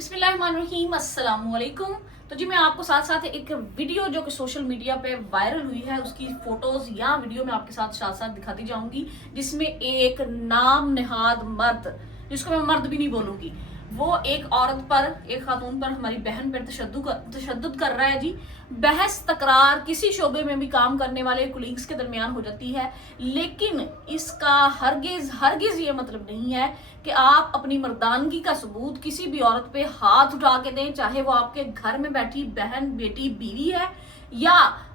बिस्मिल्लाहिर्रहमानिर्रहीम, अस्सलाम वालेकुम। तो जी मैं आपको साथ साथ एक वीडियो जो कि सोशल मीडिया पे वायरल हुई है उसकी फोटोज या वीडियो में आपके साथ साथ दिखाती जाऊंगी, जिसमें एक नाम नेहाद मर्द, जिसको मैं मर्द भी नहीं बोलूंगी, वो एक औरत पर, एक खातून पर, हमारी बहन पर तशद्दुद कर रहा है जी। बहस तकरार किसी शोबे में भी काम करने वाले कुलीग्स के दरमियान हो जाती है, लेकिन इसका हरगिज ये मतलब नहीं है कि आप अपनी मर्दानगी का सबूत किसी भी औरत पे हाथ उठा के दें, चाहे वो आपके घर में बैठी बहन, बेटी, बीवी है या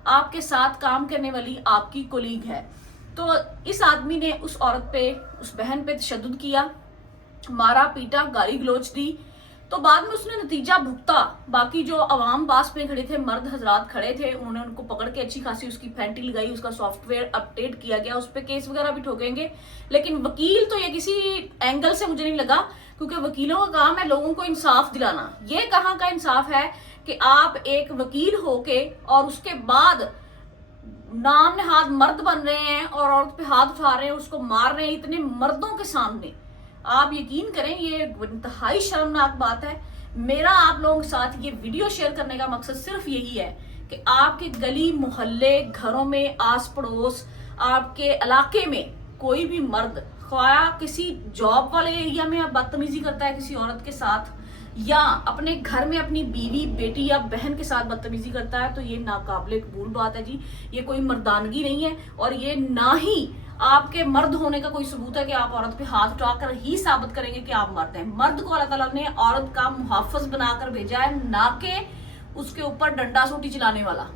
आपके साथ काम करने वाली आपकी कुलीग है। तो इस आदमी ने उस औरत पे, उस बहन पे तशद्दुद किया, मारा पीटा, गाली गलोच दी। तो बाद में उसने नतीजा भुगता। बाकी जो अवाम पास में खड़े थे, मर्द हजरात खड़े थे, उन्होंने उनको पकड़ के अच्छी खासी उसकी फैंटी लगाई, उसका सॉफ्टवेयर अपडेट किया गया, उस पर केस वगैरह भी ठोकेंगे। लेकिन वकील तो ये किसी एंगल से मुझे नहीं लगा, क्योंकि वकीलों का काम है लोगों को इंसाफ दिलाना। ये कहाँ का इंसाफ है कि आप एक वकील होके और उसके बाद नाम नेहाद मर्द बन रहे हैं और औरत पे हाथ उठा रहे हैं, उसको मार रहे हैं इतने मर्दों के सामने। आप यकीन करें, ये इंतहाई शर्मनाक बात है। मेरा आप लोगों के साथ ये वीडियो शेयर करने का मकसद सिर्फ यही है कि आपके गली मोहल्ले, घरों में, आस पड़ोस, आपके इलाके में कोई भी मर्द, ख्वाह किसी जॉब वाले एरिया में बदतमीजी करता है किसी औरत के साथ, या अपने घर में अपनी बीवी, बेटी या बहन के साथ बदतमीजी करता है, तो ये नाकाबिले कबूल बात है जी। ये कोई मर्दानगी नहीं है और ये ना ही आपके मर्द होने का कोई सबूत है कि आप औरत पे हाथ उठाकर ही साबित करेंगे कि आप मर्द हैं। मर्द को अल्लाह ताला ने औरत का मुहाफिज बनाकर भेजा है, ना कि उसके ऊपर डंडा सोटी चलाने वाला।